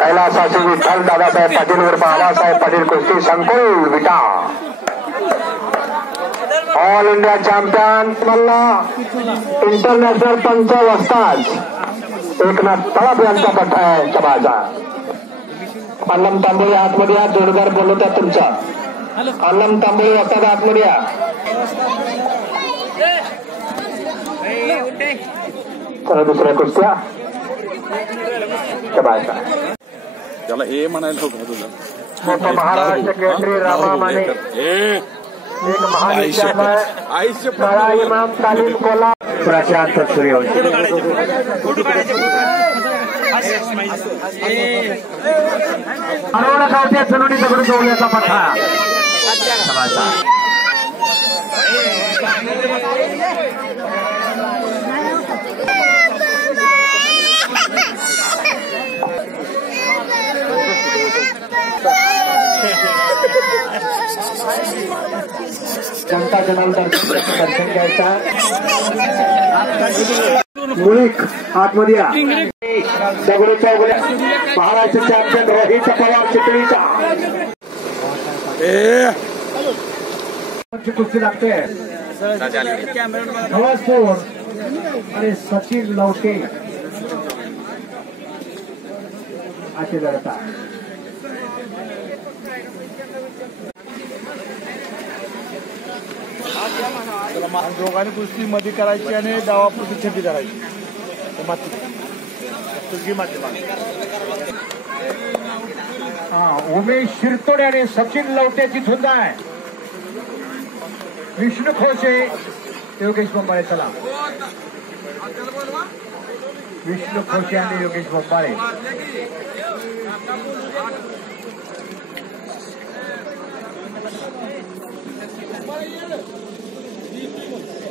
कैलासाची विठ्ठल दादासाहेब पाटील उर्फ़ आबासाहेब पाटील कुस्ती संकुल Vita all India champion मल्ला इंटरनॅशनल पंच वस्ताज एकनाथ यांचा पट्टा आहे चबाचा अल्लम तांबोळी आतमध्ये या जोरदार बोलवत्या तुमचा अल्लम तांबोळी वस्ताद आतमध्ये चला। दुसऱ्या कुस्त्या। चबाचा त्याला ए म्हणायला होतं तुला. मोठं महाराष्ट्र केसरी रामा माने। एक महाविद्यालय इमाम तालीम कोल्हापुराचे अंतर सूर्यवंशी गावच्या दगड पठा। जनता जनार्दन दर्शन घ्यायचा मुळीक आतमध्ये या दगडू चौगड्या महाराष्ट्र चॅम्पियन रोहित पवार चितळीचा कुस्ती लागते आणि सचिन लवटे असे लढतात दोघांनी कुस्ती मध्ये करायची आणि तर माती. तुझी माती हा, उमेश शिरतोडे आणि सचिन लवट्याची धुंद आहे विष्णू खोसे योगेश बोंबाळे, चला. विष्णू खोसे आणि योगेश बोंबाळे.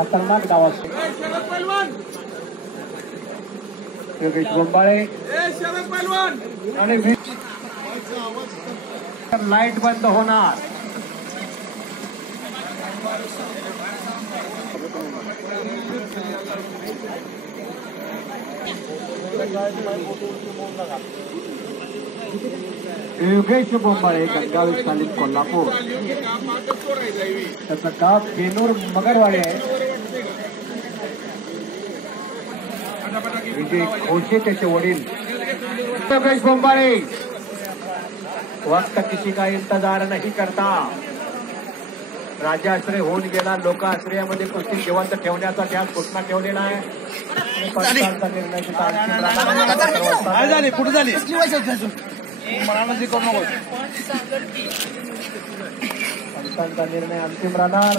खतरनाक डाव असतो योगेश गोंबाळे आणि लाईट बंद होणार. योगेश बोंबाळे गंगावी तालीम कोल्हापूर. त्याचं गाव बेनूर मगरवाडे आहे. विजय खोसे त्याचे वडील? योगेश बोंबाळे. वक्त किसी का इंतजार नाही करता. राज्याश्रय होऊन गेला लोक आश्रयामध्ये कुस्ती जिवंत ठेवण्याचा त्यात घोषणा ठेवलेला आहे? आणि पंचांचा निर्णय तिथं अंतिम राहणार. काय झाली. कुठे झाली? मनाला जे करू नको पंचांचा निर्णय अंतिम राहणार.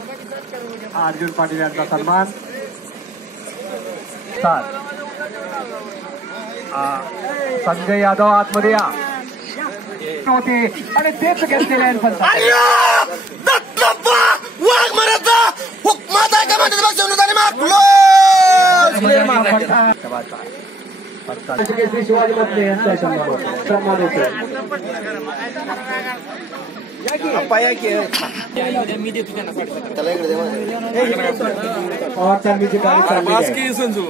अर्जुन पाटील यांचा सन्मान. सात संजय यादव आतमध्ये या. होते आणि तेच घेतलेले आहेत पण केसरी शिवाजी मध्ये यांचा सन्मान सन्मान होतो और त्यांनी जी गाडी चालली आहे की संजू